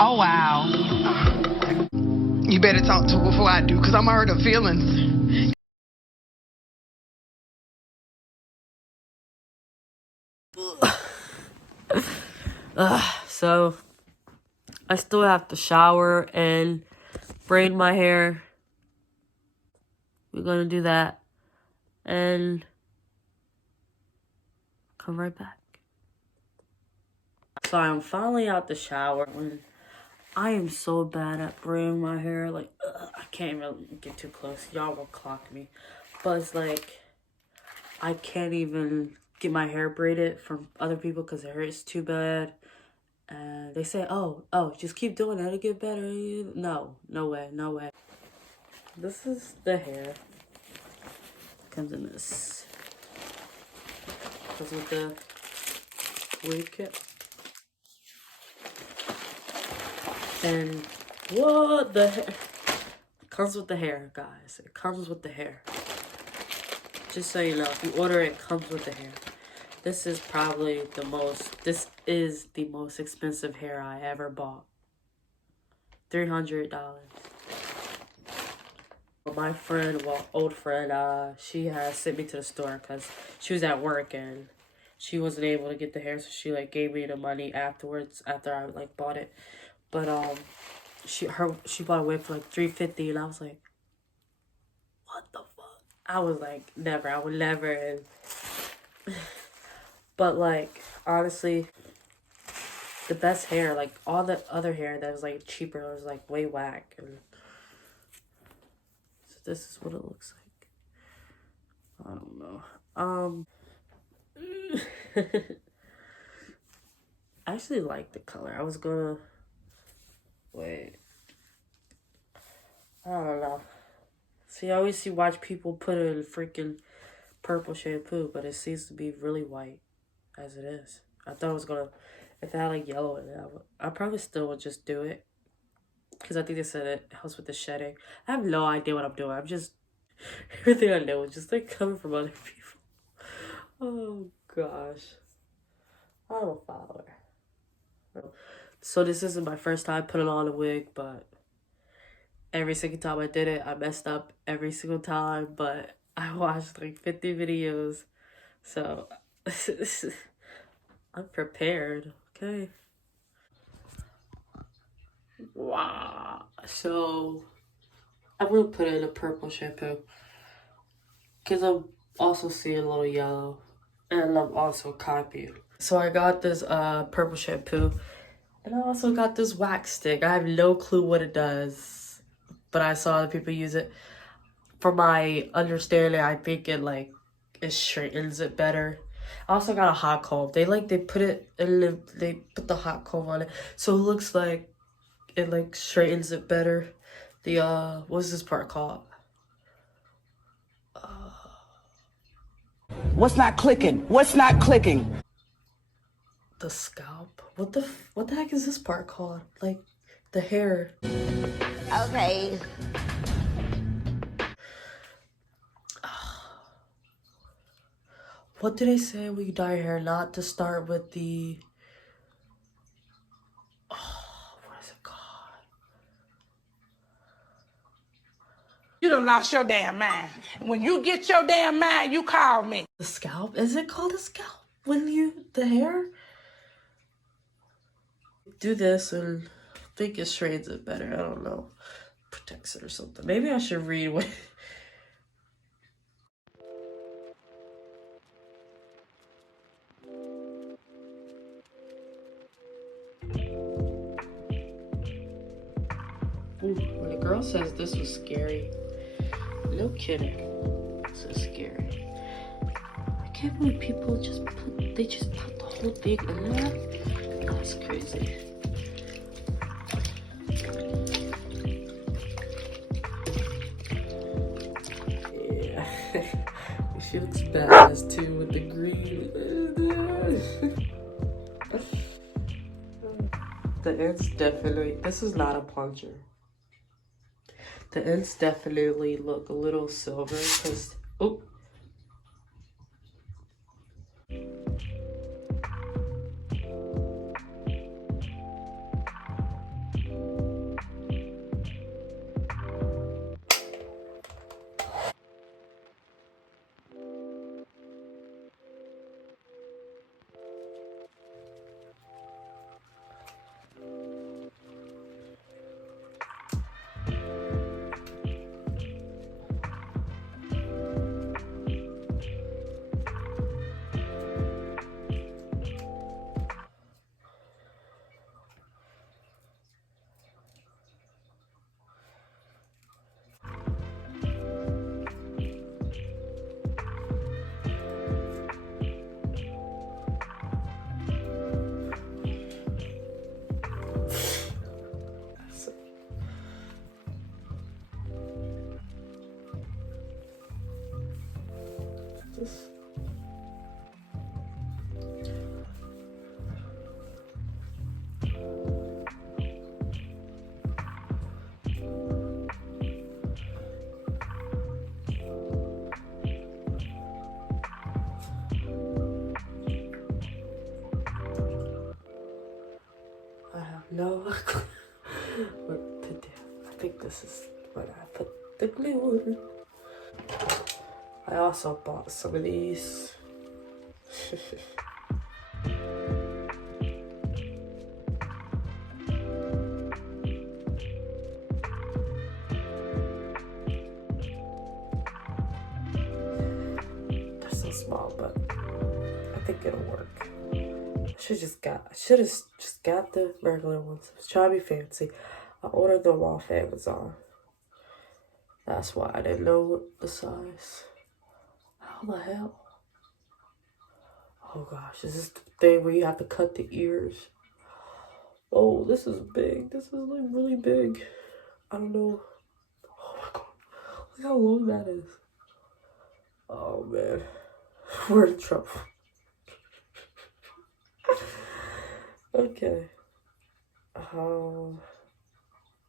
Oh, wow. You better talk to her before I do, because I'm going to hurt her feelings. So I still have to shower and braid my hair. We're gonna do that and come right back. So I'm finally out the shower when I am so bad at braiding my hair. Like, I can't even get too close. Y'all will clock me. But it's like, I can't even get my hair braided from other people because it hurts too bad. And they say, oh, just keep doing it. It'll get better. No way, no way. This is the hair. Comes in this. Comes with the wig kit. And what the hair? Comes with the hair, guys. It comes with the hair. Just so you know, if you order it, it comes with the hair. This is probably this is the most expensive hair I ever bought. $300. My friend, old friend, she has sent me to the store because she was at work and she wasn't able to get the hair, so she like gave me the money afterwards after I like bought it. But she bought a wig for like $350 and I was like, what the fuck? I was like, never, I would never. And but like honestly, the best hair, like all the other hair that was like cheaper was like way whack. And so this is what it looks like. I don't know. I actually like the color. I was gonna wait. I don't know. See, I always watch people put in freaking purple shampoo, but it seems to be really white as it is. I thought it was gonna, if it had like yellow in it, I probably still would just do it. Because I think they said it helps with the shedding. I have no idea what I'm doing. I'm just, everything I know is just like coming from other people. Oh gosh. I don't follow her. So this isn't my first time putting on a wig, but every single time I did it, I messed up every single time, but I watched like 50 videos. So I'm prepared, okay? Wow. So I'm gonna put in a purple shampoo because I'm also seeing a little yellow and I'm also copying. So I got this purple shampoo and I also got this wax stick. I have no clue what it does, but I saw other people use it. From my understanding, I think it straightens it better. I also got a hot comb. They put it in they put the hot comb on it, so it looks like it like straightens it better. The what's this part called? What's not clicking? What's not clicking? The scalp. What the heck is this part called? Like the hair. Okay. What do they say when you dye your hair? Not to start with the. What is it called? You done lost your damn mind. When you get your damn mind, you call me. The scalp? Is it called a scalp? The hair? Do this and I think it straightens it better. I don't know. Protects it or something. Maybe I should read what. Ooh, when a girl says this was scary, no kidding. This is scary. I can't believe people just put the whole thing in there. That's crazy. Yeah. She looks badass too with the green. The ends definitely, this is not a plunger. The ends definitely look a little silver because, oh. No. What the damn? I think this is when I put the glue in. I also bought some of these. They're so small, but I think it'll work. I should have just got the regular ones. I was trying to be fancy. I ordered them off Amazon. That's why I didn't know the size. How the hell? Oh gosh, is this the thing where you have to cut the ears? Oh, this is big. This is like really big. I don't know. Oh my god. Look how long that is. Oh man. We're in trouble. Okay. I'm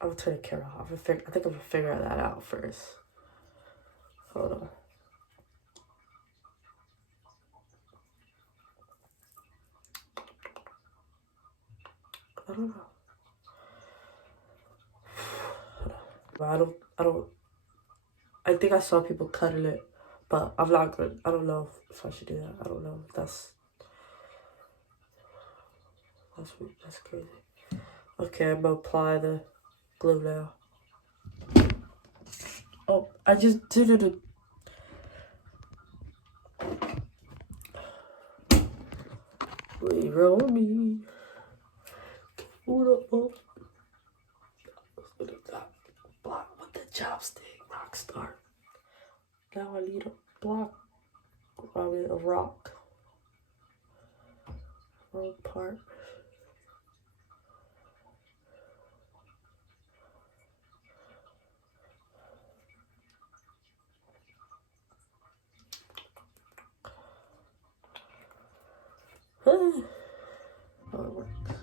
gonna turn the camera off. I think I'm gonna figure that out first. Hold on. I don't know. I think I saw people cutting it, but I'm not good. I don't know if I should do that. I don't know. That's crazy. Okay, I'm gonna apply the glue now. Oh, I just did it. Leave on me. Block with the chopstick, rock star. Now I need a block. I mean a rock. Wrong part. Oh, it works.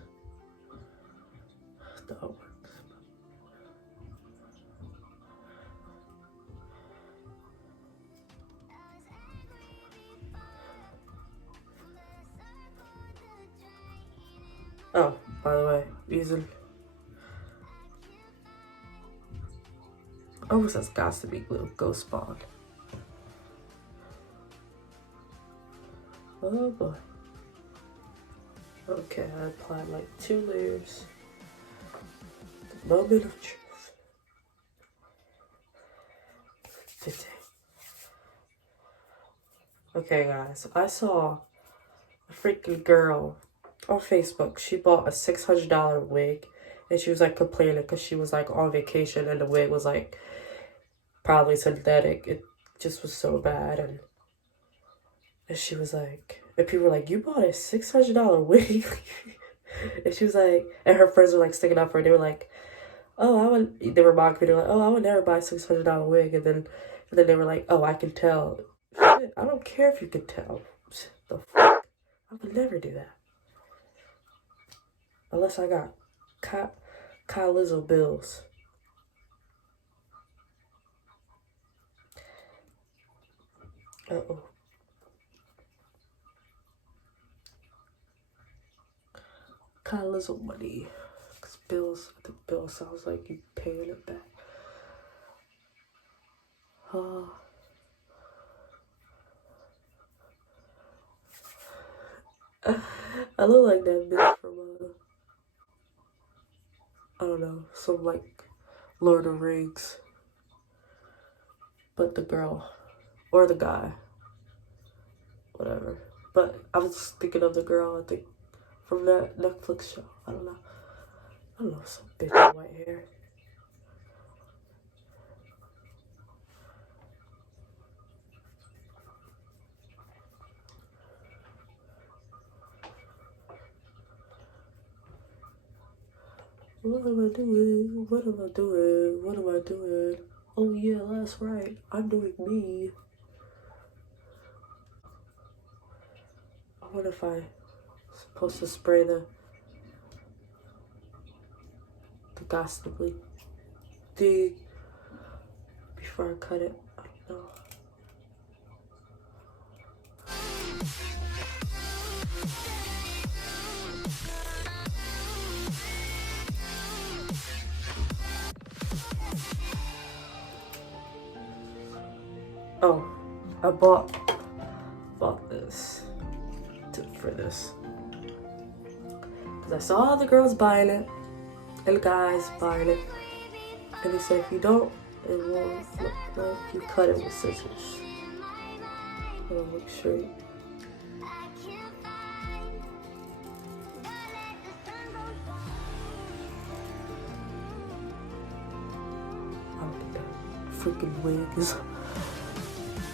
That works. Oh, by the way, using. Oh, that's got to be glue. Ghost Spawn. Oh boy. Okay, I applied like 2 layers. The moment of truth. 15. Okay, guys, I saw a freaking girl on Facebook. She bought a $600 wig, and she was like complaining because she was like on vacation and the wig was like probably synthetic. It just was so bad, and she was like, and people were like, "You bought a $600 wig?" And she was like, and her friends were like sticking up for her. They were like, "Oh, they were mocking me. They were like, oh, I would never buy a $600 wig." And then they were like, "Oh, I can tell." Shit, I don't care if you can tell. The fuck? I would never do that. Unless I got Kyle Lizzo bills. Uh-oh. Kyle Lizzo money. Because bills, the bill sounds like you paying it back. I look like that bitch from, I don't know, some like Lord of the Rings. But the girl, or the guy, whatever. But I was thinking of the girl, I think, from that Netflix show. I don't know, some bitch with white hair. What am I doing? What am I doing? What am I doing? Oh yeah, that's right. I'm doing me. I wonder if I'm supposed to spray the ghastly thing before I cut it. I don't know. Oh, I bought this for this. Because I saw all the girls buying it and the guys buying it. And he said if you don't, it won't look like you cut it with scissors. It'll look straight. Oh, the freaking wigs.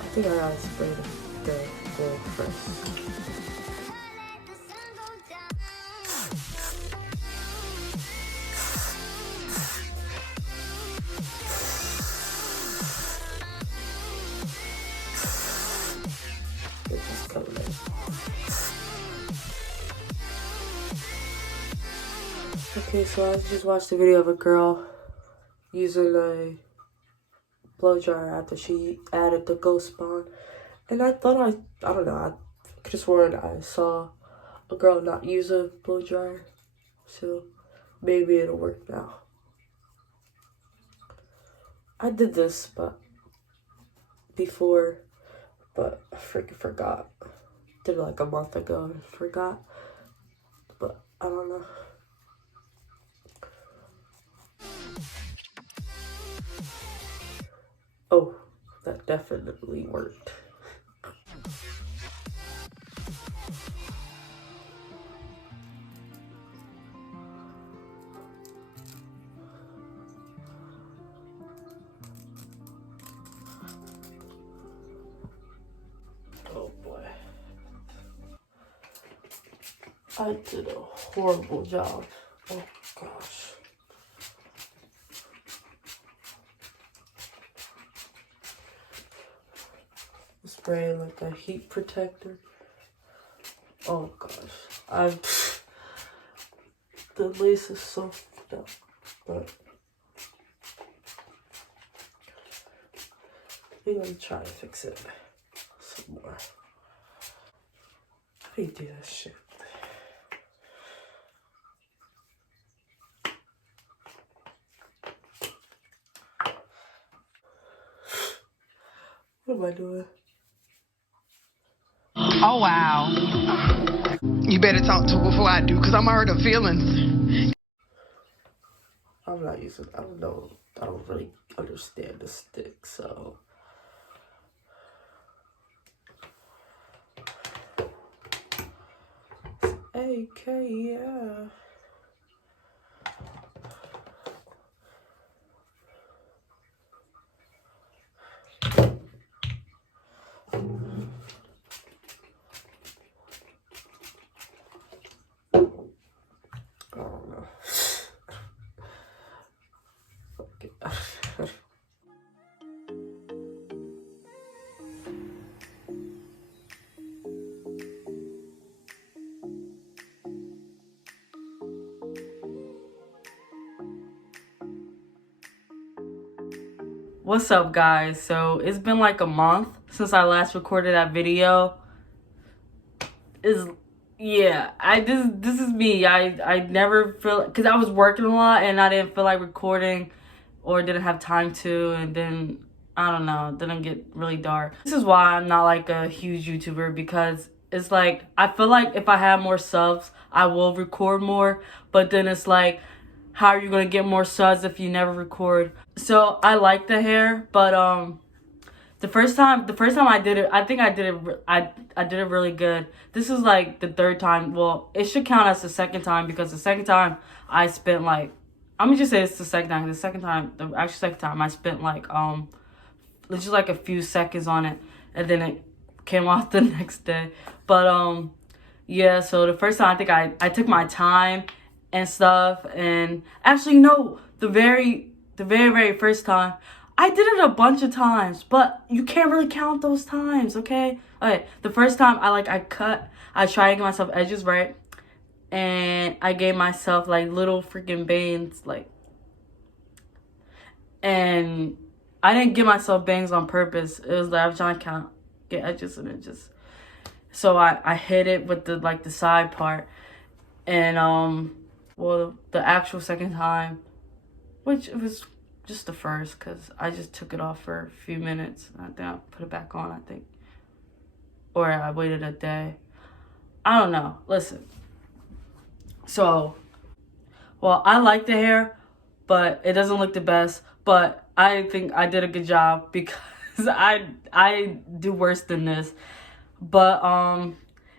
I think I gotta spray the wig first. Okay, so I just watched a video of a girl using a blow dryer after she added the ghost spawn. And I thought I don't know, I could have sworn I saw a girl not use a blow dryer. So maybe it'll work now. I did this before, but I freaking forgot. Did it like a month ago and forgot. But I don't know. Oh, that definitely worked. Oh boy. I did a horrible job. Oh gosh. Spray like a heat protector. Oh gosh. The lace is so fucked up. But we're gonna try to fix it some more. How do you do that shit? What am I doing? Oh, wow. You better talk to her before I do, because I'm hurt her feelings. I'm not using, I don't really understand the stick, so. AK, yeah. What's up, guys? So it's been like a month since I last recorded that video. This is me. I never feel, because I was working a lot and I didn't feel like recording or didn't have time to, and then I don't know, didn't get really dark. This is why I'm not like a huge YouTuber, because it's like I feel like if I had more subs I will record more, but then it's like, how are you gonna get more subs if you never record? So I like the hair, but the first time I did it, I think I did it really good. This is like the third time. Well, it should count as the second time, because the second time I spent like, I'm gonna just say it's the second time. The actual second time I spent like just like a few seconds on it, and then it came off the next day. But yeah. So the first time I think I took my time and stuff, and actually no, the very first time. I did it a bunch of times, but you can't really count those times, okay? Okay, the first time I tried to get myself edges right, and I gave myself like little freaking bangs, like, and I didn't give myself bangs on purpose. It was like I was trying to get edges, and it just, so I hit it with the side part, and well, the actual second time, which it was just the first, because I just took it off for a few minutes. And then I put it back on, I think. Or I waited a day. I don't know. Listen. So, well, I like the hair, but it doesn't look the best. But I think I did a good job because I do worse than this. But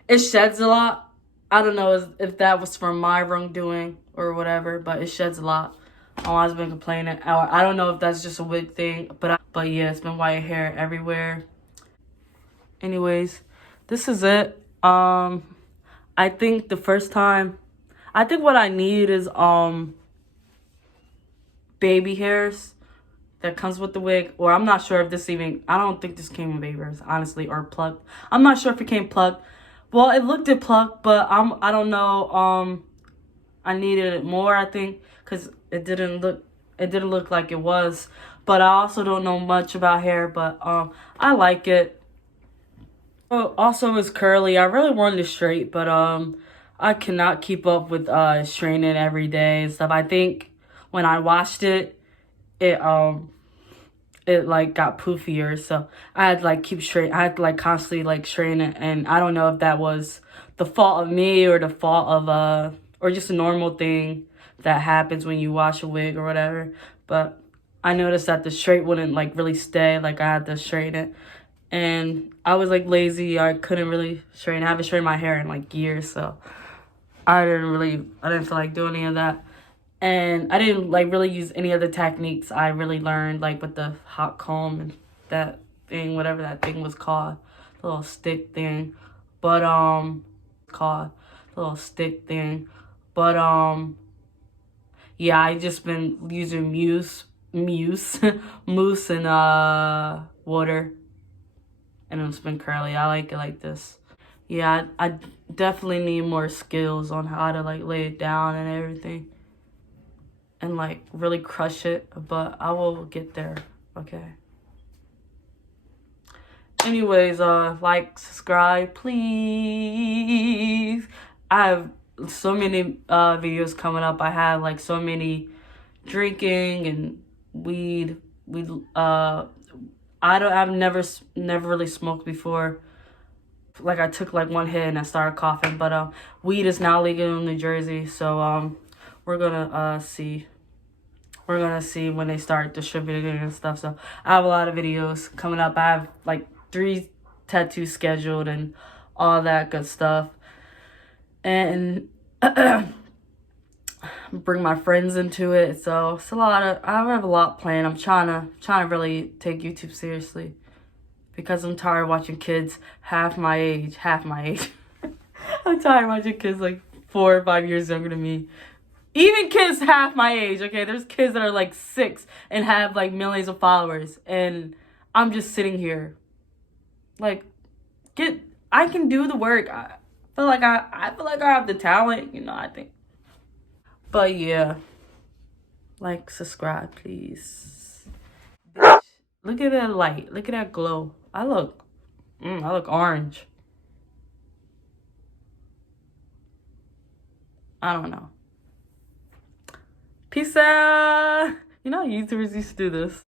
it sheds a lot. I don't know if that was from my wrongdoing or whatever, but it sheds a lot. I've been complaining. I don't know if that's just a wig thing, but yeah, it's been white hair everywhere. Anyways, this is it. I think the first time, I think what I need is baby hairs that comes with the wig, or I'm not sure if this even, I don't think this came in baby hairs, honestly, or plucked. I'm not sure if it came plucked. Well, it looked at plucked, but I don't know. I needed it more, I think, because it didn't look like it was. But I also don't know much about hair, but I like it. Oh, also, it's curly. I really wanted it straight, but I cannot keep up with straightening it every day and stuff. I think when I washed it, it like got poofier, so I had to like I had to like constantly like straighten it, and I don't know if that was the fault of me or the fault of or just a normal thing that happens when you wash a wig or whatever. But I noticed that the straight wouldn't like really stay, like I had to straighten it, and I was like lazy. I couldn't really straighten. I haven't straightened my hair in like years, so I didn't feel like doing any of that. And I didn't like really use any of the techniques I really learned, like with the hot comb and that thing, whatever that thing was called, the little stick thing. But called the little stick thing. But yeah, I just been using mousse and water, and it's been curly. I like it like this. Yeah, I definitely need more skills on how to like lay it down and everything. And like really crush it, but I will get there, okay? Anyways, like, subscribe, please. I have so many videos coming up. I have like so many drinking and weed. I've never really smoked before. Like I took like one hit and I started coughing, but weed is now legal in New Jersey, so we're gonna see. We're gonna see when they start distributing it and stuff. So I have a lot of videos coming up. I have like 3 tattoos scheduled and all that good stuff. And bring my friends into it. So it's I have a lot planned. I'm trying to really take YouTube seriously, because I'm tired of watching kids half my age. I'm tired of watching kids like 4 or 5 years younger than me. Even kids half my age, okay? There's kids that are like 6 and have like millions of followers. And I'm just sitting here. Like, I can do the work. I feel like I have the talent, I think. But yeah. Like, subscribe, please. Bitch, look at that light. Look at that glow. I look orange. I don't know. Peace out. You know, YouTubers used to do this.